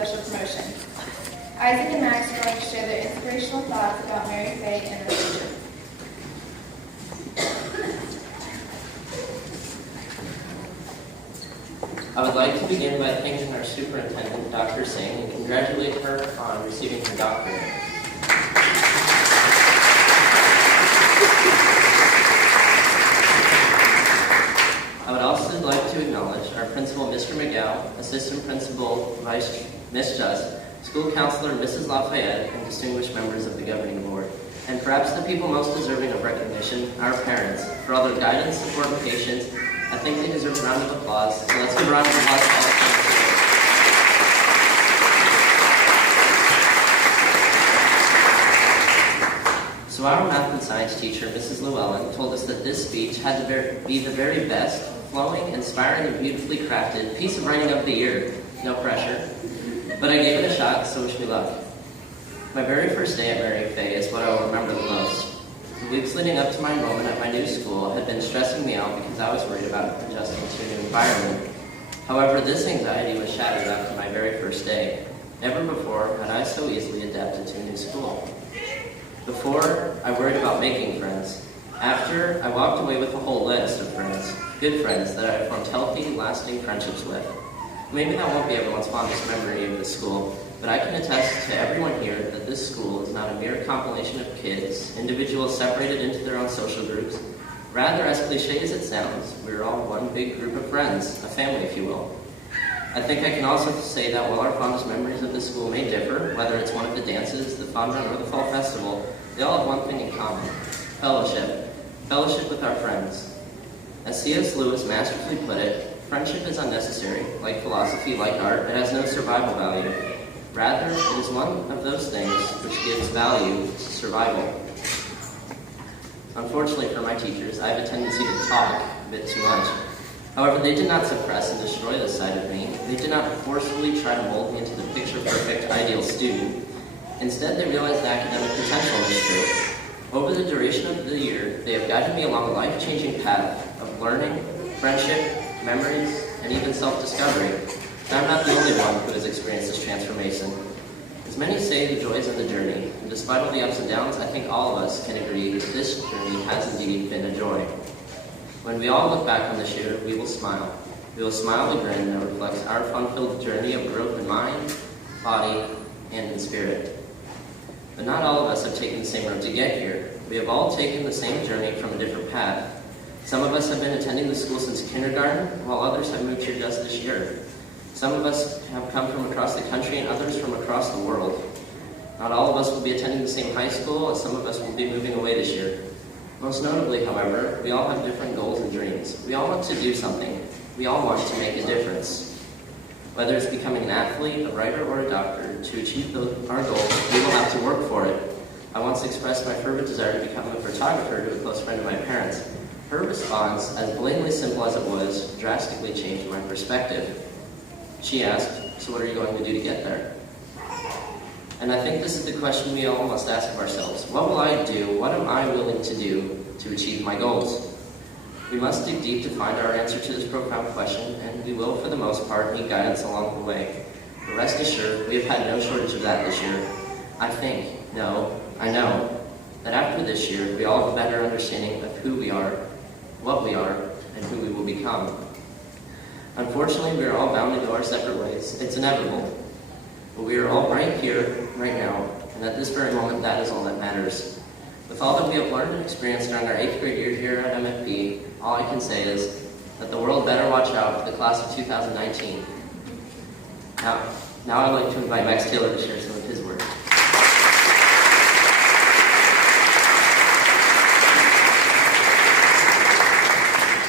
special promotion. Isaac and Max are going to share their inspirational thoughts about Mary Fay and her future. I would like to begin by thanking our superintendent, Dr. Singh, and congratulate her on receiving her doctorate. I would also like to acknowledge our principal, Mr. McGow, assistant principal, Miss Just, school counselor, Mrs. Lafayette, and distinguished members of the governing board. And perhaps the people most deserving of recognition, our parents, for all their guidance, support, and patience. I think they deserve a round of applause. So let's give a round of applause to all the parents. So our math and science teacher, Mrs. Llewellyn, told us that this speech had to be the very best, flowing, inspiring, and beautifully crafted piece of writing of the year. No pressure. But I gave it a shot, so wish me luck. My very first day at Mary Fay is what I will remember the most. The weeks leading up to my enrollment at my new school had been stressing me out because I was worried about adjusting to a new environment. However, this anxiety was shattered after my very first day. Never before had I so easily adapted to a new school. Before, I worried about making friends. After, I walked away with a whole list of friends, good friends that I had formed healthy, lasting friendships with. Maybe that won't be everyone's fondest memory of this school, but I can attest to everyone here that this school is not a mere compilation of kids, individuals separated into their own social groups. Rather, as cliche as it sounds, we're all one big group of friends, a family, if you will. I think I can also say that while our fondest memories of this school may differ, whether it's one of the dances, the fun run, or the fall festival, they all have one thing in common: fellowship. Fellowship with our friends. As C.S. Lewis masterfully put it, friendship is unnecessary. Like philosophy, like art, it has no survival value. Rather, it is one of those things which gives value to survival. Unfortunately for my teachers, I have a tendency to talk a bit too much. However, they did not suppress and destroy this side of me. They did not forcefully try to mold me into the picture-perfect ideal student. Instead, they realized the academic potential in this trait. Over the duration of the year, they have guided me along a life-changing path of learning, friendship, memories, and even self-discovery. And I'm not the only one who has experienced this transformation. As many say, the joys of the journey, and despite all the ups and downs, I think all of us can agree that this journey has indeed been a joy. When we all look back on this year, we will smile. We will smile a grin that reflects our fun-filled journey of growth in mind, body, and in spirit. But not all of us have taken the same road to get here. We have all taken the same journey from a different path. Some of us have been attending the school since kindergarten, while others have moved here just this year. Some of us have come from across the country and others from across the world. Not all of us will be attending the same high school, as some of us will be moving away this year. Most notably, however, we all have different goals and dreams. We all want to do something. We all want to make a difference. Whether it's becoming an athlete, a writer, or a doctor, to achieve our goals, we will have to work for it. I once expressed my fervent desire to become a photographer to a close friend of my parents. Her response, as blatantly simple as it was, drastically changed my perspective. She asked, "So what are you going to do to get there?" And I think this is the question we all must ask of ourselves. What will I do? What am I willing to do to achieve my goals? We must dig deep to find our answer to this profound question, and we will, for the most part, need guidance along the way. But rest assured, we have had no shortage of that this year. I know, that after this year, we all have a better understanding of who we are, what we are, and who we will become. Unfortunately, we are all bound to go our separate ways. It's inevitable. But we are all right here, right now, and at this very moment, that is all that matters. With all that we have learned and experienced during our 8th grade year here at MFP, all I can say is that the world better watch out for the class of 2019. Now I'd like to invite Max Taylor to share some